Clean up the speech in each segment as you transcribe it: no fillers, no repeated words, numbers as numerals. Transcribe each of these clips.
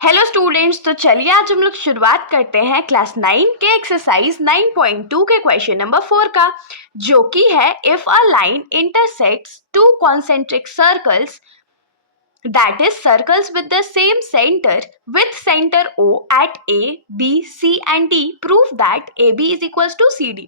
Hello students, तो चलिए आज हम लोग शुरुआत करते हैं क्लास 9 के एक्सरसाइज 9.2 के क्वेश्चन नंबर 4 का, जो कि है if a line intersects to concentric circles that is circles with the same center O at A, B, C and D prove that AB is equals to CD।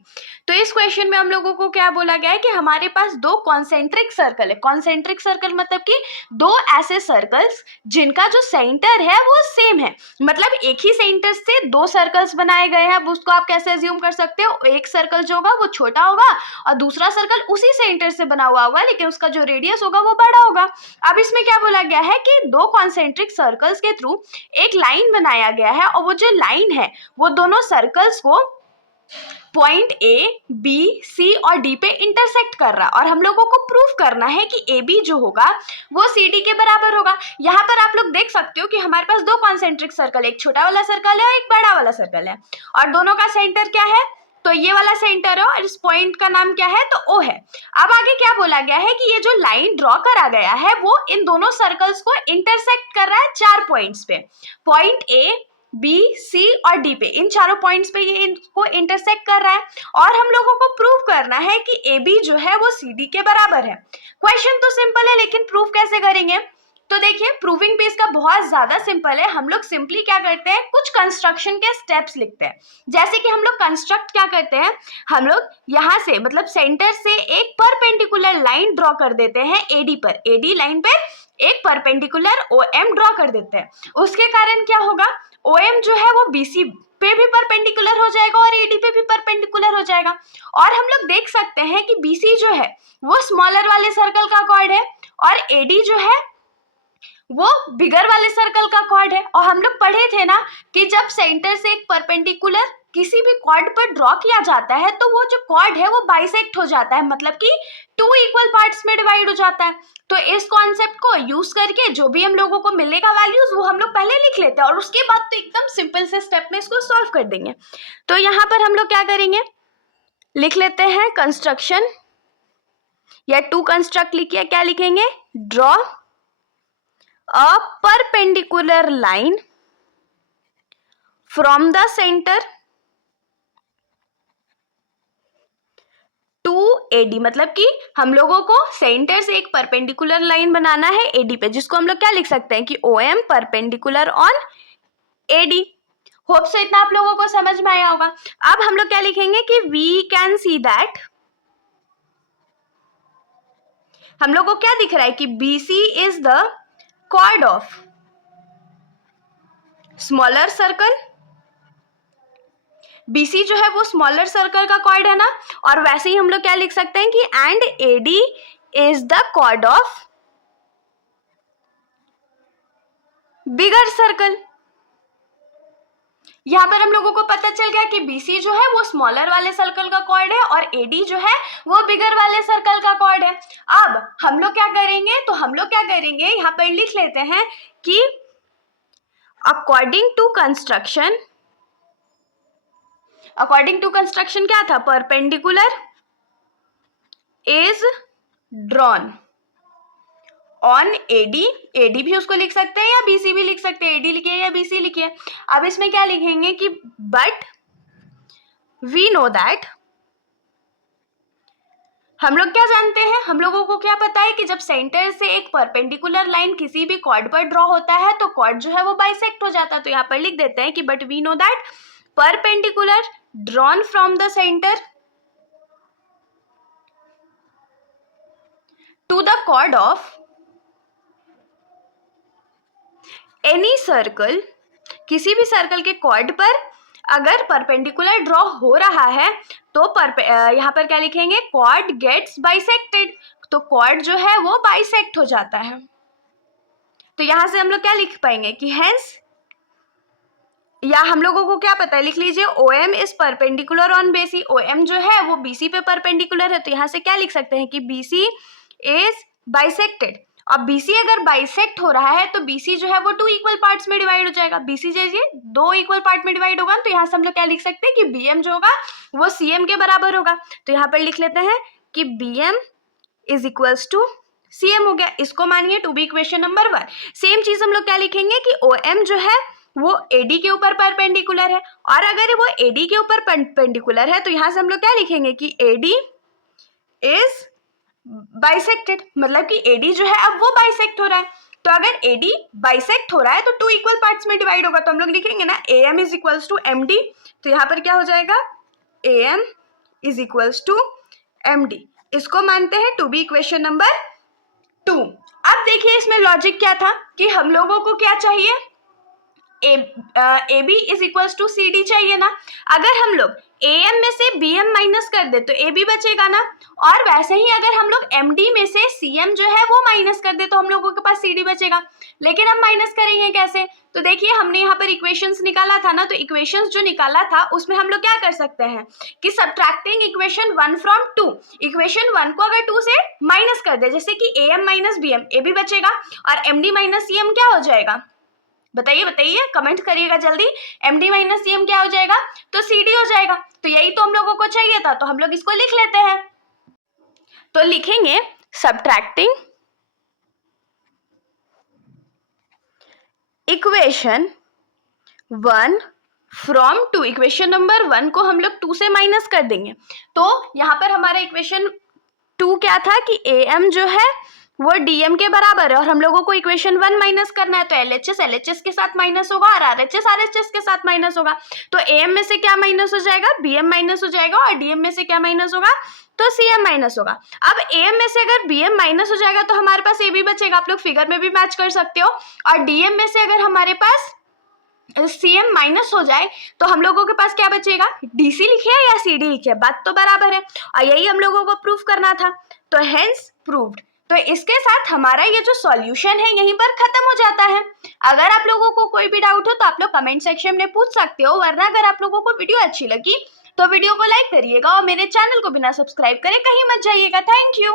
तो इस question में हम लोगों को क्या बोला गया है कि हमारे पास दो कॉन्सेंट्रिक सर्कल है। कॉन्सेंट्रिक सर्कल मतलब कि दो ऐसे सर्कल्स जिनका जो सेंटर है वो सेम है, मतलब एक ही सेंटर से दो सर्कल्स बनाए गए हैं। अब उसको आप कैसे अज्यूम कर सकते हो, एक सर्कल जो होगा वो छोटा होगा और दूसरा सर्कल उसी सेंटर से बना हुआ होगा, लेकिन उसका जो रेडियस होगा वो बड़ा होगा। अब इसमें क्या बोला गया है कि दो कॉन्सेंट्रिक सर्कल्स के थ्रू एक लाइन बनाया गया है और वो जो लाइन है वो दोनों सर्कल्स को पॉइंट ए, बी, सी और डी पे इंटरसेक्ट कर रहा है और हम लोगों को प्रूफ करना है कि ए बी जो होगा वो सी डी के बराबर होगा। यहाँ पर आप लोग देख सकते हो कि हमारे पास दो कॉन्सेंट्रिक सर्कल, एक छोटा वाला सर्कल है और एक बड़ा वाला सर्कल है, और दोनों का सेंटर क्या है, तो ये वाला सेंटर है और इस पॉइंट का नाम क्या है, तो O है। अब आगे क्या बोला गया है कि ये जो लाइन ड्रॉ करा गया है वो इन दोनों सर्कल्स को इंटरसेक्ट कर रहा है 4 पॉइंट्स पे, पॉइंट A, B, C और D पे, इन चारों पॉइंट्स पे ये इनको इंटरसेक्ट कर रहा है और हम लोगों को प्रूव करना है कि AB जो है वो CD के बराबर है। क्वेश्चन तो सिंपल है, लेकिन प्रूफ कैसे करेंगे? तो देखिए, प्रूविंग पे इसका बहुत ज्यादा सिंपल है। हम लोग सिंपली क्या करते हैं, कुछ कंस्ट्रक्शन के स्टेप्स लिखते हैं। जैसे कि हम लोग कंस्ट्रक्ट क्या करते हैं, हम लोग यहाँ से मतलब सेंटर से एक परपेंडिकुलर लाइन ड्रॉ कर देते हैं एडी पर, एडी लाइन पे एक परपेंडिकुलर OM ड्रॉ कर देते हैं। उसके कारण क्या होगा, OM जो है वो BC पे भी परपेंडिकुलर हो जाएगा और AD पे भी परपेंडिकुलर हो जाएगा। और हम लोग देख सकते हैं कि BC जो है वो स्मॉलर वाले सर्कल का कॉर्ड है और AD जो है वो बिगर वाले सर्कल का कॉर्ड है। और हम लोग पढ़े थे ना कि जब सेंटर से एक परपेंडिकुलर किसी भी कॉर्ड पर ड्रॉ किया जाता है तो वो जो कॉर्ड है वो बाइसेक्ट हो जाता है, मतलब कि 2 इक्वल पार्ट्स में डिवाइड हो जाता है। तो इस कॉन्सेप्ट को यूज करके जो भी हम लोगों को मिलेगा वैल्यूज वो हम लोग पहले लिख लेते हैं और उसके बाद तो एकदम सिंपल से स्टेप में इसको सॉल्व कर देंगे। तो यहाँ पर हम लोग क्या करेंगे, लिख लेते हैं कंस्ट्रक्शन या टू कंस्ट्रक्ट लिखिए, क्या लिखेंगे, draw a perpendicular line from the center to AD, मतलब कि हम लोगों को सेंटर से एक परपेंडिकुलर लाइन बनाना है AD पे, जिसको हम लोग क्या लिख सकते हैं कि OM perpendicular on AD। Hope so इतना आप लोगों को समझ में आया होगा। अब हम लोग क्या लिखेंगे कि we can see that, हम लोग को क्या दिख रहा है कि BC is the chord of smaller circle, BC जो है वो स्मॉलर सर्कल का कॉर्ड है ना, और वैसे ही हम लोग क्या लिख सकते हैं कि and AD is the chord of bigger circle. यहां पर हम लोगों को पता चल गया कि BC जो है वो स्मॉलर वाले सर्कल का कॉर्ड है और AD जो है वो बिगर वाले सर्कल का कॉर्ड है। अब हम लोग क्या करेंगे, तो हम लोग क्या करेंगे, यहां पर लिख लेते हैं कि अकॉर्डिंग टू कंस्ट्रक्शन क्या था, perpendicular is drawn on AD, AD भी उसको लिख सकते हैं या BC भी लिख सकते हैं, AD लिखिए या BC लिखिए। अब इसमें क्या लिखेंगे कि बट वी नो दैट, हम लोग क्या जानते हैं, हम लोगों को क्या पता है कि जब सेंटर से एक परपेंडिकुलर लाइन किसी भी कॉर्ड पर ड्रॉ होता है तो कॉर्ड जो है वो बाइसेक्ट हो जाता है। तो यहाँ पर लिख देते हैं कि but we know that perpendicular drawn from the centre to the chord of any circle, किसी भी सर्कल के कॉर्ड पर अगर परपेंडिकुलर ड्रॉ हो रहा है तो यहाँ पर क्या लिखेंगे, कॉर्ड गेट्स बाइसेक्टेड, तो कॉर्ड जो है वो बाइसेक्ट हो जाता है। तो यहां से हम लोग क्या लिख पाएंगे कि हेंस, या हम लोगों को क्या पता है, लिख लीजिए OM is perpendicular on BC, OM जो है वो BC पे परपेंडिकुलर है, तो यहाँ से क्या लिख सकते हैं कि BC इज बाइसेक्टेड। अब BC अगर बाइसेक्ट हो रहा है तो BC जो है वो 2 इक्वल पार्ट्स में डिवाइड हो जाएगा, BC जैसे 2 इक्वल पार्ट में डिवाइड होगा, तो यहाँ से हम लोग क्या लिख सकते हैं कि BM जो होगा वो CM के बराबर होगा। तो यहाँ पर लिख लेते हैं कि BM is equals to CM हो गया, इसको मानिए to be equation number 1। Same चीज हम लोग क्या लिखेंगे कि OM जो है वो AD के ऊपर परपेंडिकुलर है, और अगर वो AD के ऊपर परपेंडिकुलर है तो यहां से हम लोग क्या लिखेंगे कि AD इज बाइसेक्टेड, मतलब कि AD जो है अब वो बाइसेक्ट हो रहा है। तो अगर AD बाइसेक्ट हो रहा है तो 2 इक्वल पार्ट्स में डिवाइड होगा, तो हम लोग लिखेंगे ना AM is equals to MD। तो यहाँ पर क्या हो जाएगा, AM is equals to MD। इसको मानते हैं टू बी इक्वेशन नंबर 2। अब देखिए इसमें लॉजिक क्या था कि हम लोगों को क्या चाहिए, AB is equals to CD चाहिए ना। अगर हम लोग AM में से BM माइनस कर दे तो AB बचेगा ना, और वैसे ही अगर हम लोग MD में से CM जो है वो माइनस कर दे तो हम लोगों के पास CD बचेगा। लेकिन हम माइनस करेंगे कैसे, तो देखिए हमने यहाँ पर इक्वेशंस निकाला था ना, तो इक्वेशंस जो निकाला था उसमें हम लोग क्या कर सकते हैं कि सब्ट्रैक्टिंग इक्वेशन 1 फ्रॉम 2, इक्वेशन 1 को अगर 2 से माइनस कर दे, जैसे कि AM माइनस BM AB बचेगा, और MD माइनस CM क्या हो जाएगा, बताइए बताइए, कमेंट करिएगा जल्दी। MD माइनस CM क्या हो जाएगा, तो CD हो जाएगा। तो यही तो हम लोगों को चाहिए था, तो हम लोग इसको लिख लेते हैं। तो लिखेंगे subtracting equation 1 from 2, equation number 1 को हम लोग 2 से माइनस कर देंगे। तो यहाँ पर हमारा इक्वेशन 2 क्या था कि AM जो है वो DM के बराबर है, और हम लोगों को इक्वेशन 1 माइनस करना है, तो LHS LHS के साथ माइनस होगा और RHS RHS के साथ माइनस होगा। तो AM में से क्या माइनस हो जाएगा, BM माइनस हो जाएगा, और DM में से क्या माइनस होगा, तो CM माइनस होगा। अब AM में से अगर BM माइनस हो जाएगा तो हमारे पास AB बचेगा, आप लोग फिगर में भी मैच कर सकते हो, और DM में से अगर हमारे पास CM माइनस हो जाए तो हम लोगों के पास क्या बचेगा, DC लिखे या CD लिखे, बात तो बराबर है, और यही हम लोगों को प्रूफ करना था, तो हेंस प्रूव्ड। तो इसके साथ हमारा ये जो सॉल्यूशन है यहीं पर खत्म हो जाता है। अगर आप लोगों को कोई भी डाउट हो तो आप लोग कमेंट सेक्शन में पूछ सकते हो, वरना अगर आप लोगों को वीडियो अच्छी लगी तो वीडियो को लाइक करिएगा, और मेरे चैनल को बिना सब्सक्राइब करे कहीं मत जाइएगा। Thank you.